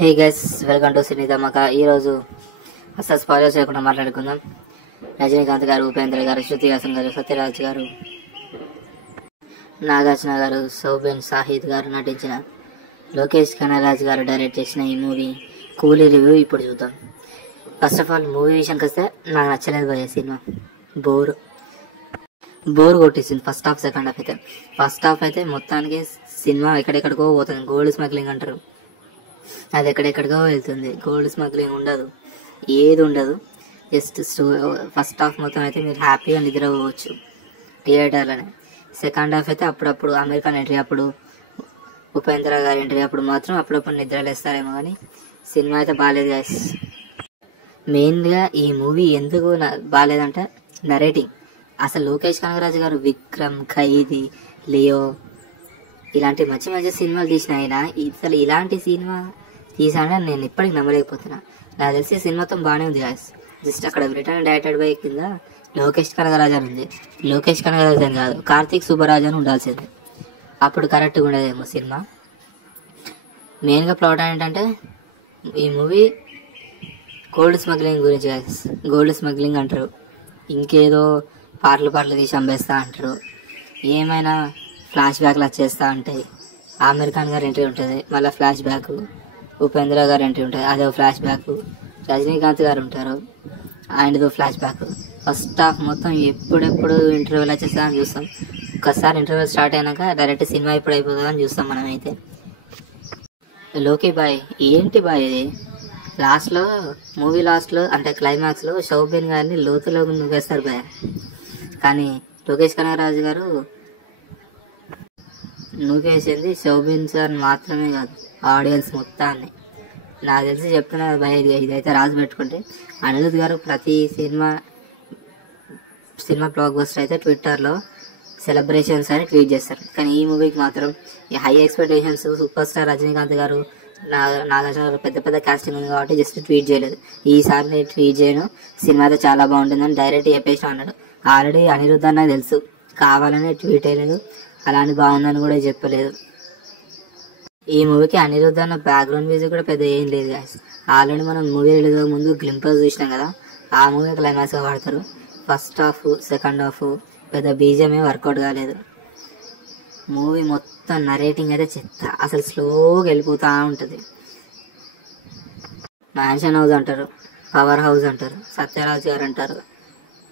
Hey guys, welcome to Cine Dhamaka. ఈరోజు అసలు spoiler చేయకుండా మాట్లాడుకుందాం. రజనీకాంత్ గారు, ఉపేంద్ర గారు, శృతి హాసన్ గారు, సత్యరాజ్ గారు, నాగార్జున గారు, సౌబిన్ షాహిద్ గారు నటించిన, లోకేష్ కనరాజ్ గారు డైరెక్ట్ చేసిన ఈ మూవీ కూలీ రివ్యూ ఇప్పుడు చూద్దాం. ఫస్ట్ ఆఫ్ ఆల్ మూవీ విషయానికి వస్తే నాకు నచ్చలేదు భయ. సినిమా బోర్ కొట్టేసింది. ఫస్ట్ హాఫ్ సెకండ్ హాఫ్ అయితే. ఫస్ట్ హాఫ్ అయితే మొత్తానికి సినిమా ఎక్కడెక్కడికో పోతుంది. గోల్డ్ స్మగ్లింగ్ అంటారు, అది ఎక్కడెక్కడికో వెళ్తుంది. గోల్డ్ స్మగ్లింగ్ ఉండదు, ఏది ఉండదు. జస్ట్ ఫస్ట్ హాఫ్ మొత్తం అయితే మీరు హ్యాపీగా నిద్రపోవచ్చు థియేటర్లోనే. సెకండ్ హాఫ్ అయితే అప్పుడప్పుడు అమెరికన్ ఎంట్రీ అప్పుడు, ఉపేంద్ర గారి ఎంట్రీ అప్పుడు మాత్రం అప్పుడప్పుడు నిద్రలేస్తారేమో. కానీ సినిమా అయితే బాగాలేదు గాయస్. మెయిన్గా ఈ మూవీ ఎందుకు బాగాలేదంటే నరేటింగ్. అసలు లోకేష్ కనగరాజు గారు విక్రమ్, ఖైదీ, లియో ఇలాంటి మంచి మంచి సినిమాలు తీసిన ఆయన అసలు ఇలాంటి సినిమా తీసానని నేను ఇప్పటికి నమ్మలేకపోతున్నా. నాకు తెలిసి సినిమాతో బాగానే ఉంది గాయస్. జస్ట్ అక్కడ రిటర్న్ డైరెక్టెడ్ బై కింద లోకేష్ కనగరాజు అని ఉంది. లోకేష్ కనగరాజు అని కాదు, కార్తీక్ సుబ్బరాజు అని ఉండాల్సింది. అప్పుడు కరెక్ట్గా ఉండేదేమో సినిమా. మెయిన్గా ప్లాట్ ఏంటంటే ఈ మూవీ గోల్డ్ స్మగ్లింగ్ గురించి గాయస్. గోల్డ్ స్మగ్లింగ్ అంటారు, ఇంకేదో పాటలు తీసి అమ్మేస్తా అంటారు, ఏమైనా ఫ్లాష్ బ్యాక్లు వచ్చేస్తా ఉంటాయి. ఆమిర్ ఖాన్ గారు ఎంట్రీ ఉంటుంది, మళ్ళీ ఫ్లాష్ బ్యాక్. ఉపేంద్ర గారు ఎంట్రీ ఉంటుంది, అదో ఫ్లాష్ బ్యాక్. రజనీకాంత్ గారు ఉంటారు, ఆయనదో ఫ్లాష్ బ్యాక్. ఫస్ట్ హాఫ్ మొత్తం ఎప్పుడెప్పుడు ఇంటర్వ్యూలు వచ్చేస్తా అని చూస్తాం. ఒక్కసారి ఇంటర్వ్యూ స్టార్ట్ అయినాక డైరెక్ట్ సినిమా ఎప్పుడు అయిపోతుందో అని చూస్తాం మనమైతే. లోకి బాయ్ ఏంటి బాయ్ ఇది? మూవీ లాస్ట్లో అంటే క్లైమాక్స్లో షౌబిన్ గారిని లోతులో నువ్వేస్తారు బాయ్. కానీ లోకేష్ కనగరాజు గారు నూకేసింది షౌబిన్ సార్ మాత్రమే కాదు, ఆడియన్స్ మొత్తాన్ని. నాకు తెలిసి చెప్తున్నా భయ, ఇదైతే రాసి పెట్టుకుంటే అనిరుద్ గారు ప్రతి సినిమా బ్లాక్ బస్టర్ అయితే ట్విట్టర్లో సెలబ్రేషన్స్ అని ట్వీట్ చేస్తారు. కానీ ఈ మూవీకి మాత్రం ఈ high expectations, super star Rajinikanth గారు, నాగార్జున గారు పెద్ద కాస్టింగ్ ఉంది కాబట్టి జస్ట్ ట్వీట్ చేయలేదు. ఈసారి నేను ట్వీట్ చేయను, సినిమా అయితే చాలా బాగుంటుందని డైరెక్ట్ చెప్పేసి అన్నాడు. ఆల్రెడీ అనిరుద్ అన్న తెలుసు, కావాలనే ట్వీట్ అయ్యలేదు, అలానే బాగుందని కూడా చెప్పలేదు. ఈ మూవీకి అనిరుద్ధ్ అన్న బ్యాక్గ్రౌండ్ మ్యూజిక్ కూడా పెద్ద ఏం లేదు గాయస్. ఆల్రెడీ మనం మూవీ రిలీజ్ ముందు గ్లింపర్స్ చూసినాం కదా, ఆ మూవీ క్లైమాక్స్గా వాడతారు. ఫస్ట్ హాఫ్ సెకండ్ హాఫ్ పెద్ద బీజమే వర్కౌట్ కాలేదు. మూవీ మొత్తం నరేటింగ్ అయితే చెత్త, అసలు స్లోగా వెళ్ళిపోతూ ఉంటుంది. మ్యాన్షన్ హౌస్ అంటారు, పవర్ హౌస్ అంటారు, సత్యరాజ్ గారు అంటారు,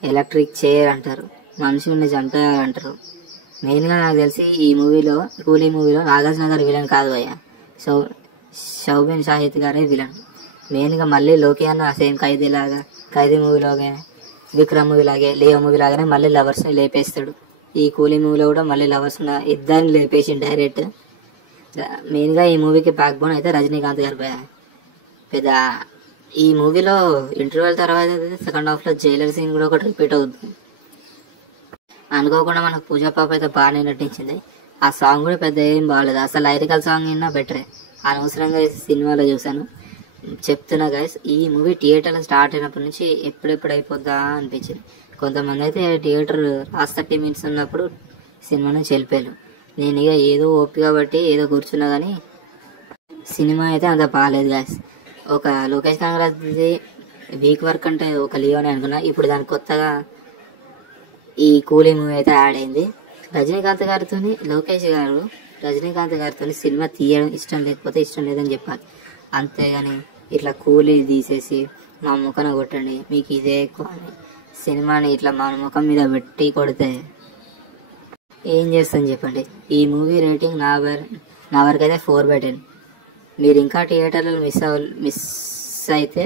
ఎలక్ట్రిక్ చైర్ అంటారు, మనుషుల్ని చంపేయాలంటారు. మెయిన్గా నాకు తెలిసి ఈ మూవీలో కూలీ మూవీలో నాగార్జున గారు విలన్ కాదు అయ్య, షౌబిన్ షాహిద్ గారే విలన్. మెయిన్గా మళ్ళీ లోకి అన్న సేమ్ ఖైదీ మూవీలోనే, విక్రమ్ మూవీలాగే, లియో మూవీలాగానే మళ్ళీ లవర్స్ని లేపేస్తాడు. ఈ కూలీ మూవీలో కూడా మళ్ళీ లవర్స్ని ఇద్దరిని లేపేసి డైరెక్ట్. మెయిన్గా ఈ మూవీకి బ్యాక్ బోన్ అయితే రజనీకాంత్ గారు పెద్ద. ఈ మూవీలో ఇంటర్వెల్ తర్వాత సెకండ్ హాఫ్లో జైలర్ సీన్ కూడా ఒకటి రిపీట్ అవుతుంది. అనుకోకుండా మనకు పూజా పాప అయితే బాగానే నటించింది. ఆ సాంగ్ కూడా పెద్ద ఏం బాగాలేదు, అసలు లైరికల్ సాంగ్ అయినా బెటరే. అనవసరంగా సినిమాలో చూసాను. చెప్తున్నా గైస్, ఈ మూవీ థియేటర్లో స్టార్ట్ అయినప్పటి నుంచి ఎప్పుడెప్పుడు అయిపోద్దా అనిపించింది. కొంతమంది అయితే థియేటర్ లాస్ట్ 30 minutes ఉన్నప్పుడు సినిమా నుంచి వెళ్ళిపోయారు. నేను ఇక ఏదో ఓపిక బట్టి ఏదో కూర్చున్నా, కానీ సినిమా అయితే అంత బాగాలేదు గైస్. ఒక లోకేష్ కనగరాజ్ది వీక్ వర్క్ అంటే ఒక లియోనే అనుకున్నా, ఇప్పుడు దానికి కొత్తగా ఈ కూలీ మూవీ అయితే యాడ్ అయింది. రజనీకాంత్ గారితో సినిమా తీయడం ఇష్టం లేకపోతే ఇష్టం లేదని చెప్పాలి, అంతేగాని ఇట్లా కూలీ తీసేసి మా ముఖాన కొట్టండి మీకు ఇదే ఎక్కువ అని సినిమాని ఇట్లా మా ముఖం మీద పెట్టి కొడితే ఏం చేస్తాను చెప్పండి. ఈ మూవీ రేటింగ్ నా వరకు అయితే 4/10. మీరు ఇంకా థియేటర్లో మిస్ అయితే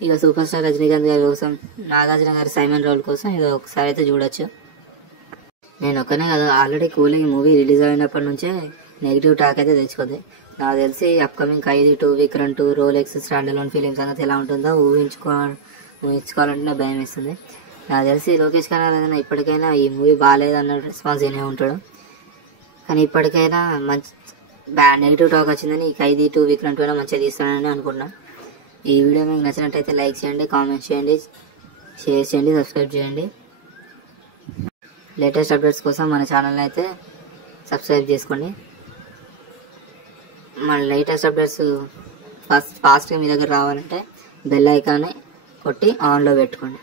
ఇక సూపర్ స్టార్ రజనీకాంత్ గారి కోసం, నాగార్జున గారి సైమన్ రోల్ కోసం ఇది ఒకసారి అయితే చూడొచ్చు. నేను ఒక్కనే కదా, ఆల్రెడీ కూలీ మూవీ రిలీజ్ అయినప్పటి నుంచే నెగిటివ్ టాక్ అయితే తెచ్చుకుంది. నాకు తెలిసి అప్కమింగ్ ఖైదీ 2, Vikram 2, Rolex stand alone films అనేది ఎలా ఉంటుందో ఊహించుకోవాలంటే భయం వేస్తుంది. నాకు తెలిసి లోకేష్ కనగరాజు ఇప్పటికైనా ఈ మూవీ బాగాలేదన్న రెస్పాన్స్ ఏనే ఉంటాడు. కానీ ఇప్పటికైనా మంచి నెగిటివ్ టాక్ వచ్చిందని ఖైదీ 2, విక్రమ్ 2 మంచిగా తీస్తానని అనుకుంటున్నాను. ఈ వీడియో మీకు నచ్చినట్టయితే లైక్ చేయండి, కామెంట్ చేయండి, షేర్ చేయండి, సబ్స్క్రైబ్ చేయండి. లేటెస్ట్ అప్డేట్స్ కోసం మన ఛానల్ని అయితే సబ్స్క్రైబ్ చేసుకోండి. మన లేటెస్ట్ అప్డేట్స్ ఫాస్ట్గా మీ దగ్గర రావాలంటే బెల్ ఐకాన్ని కొట్టి ఆన్లో పెట్టుకోండి.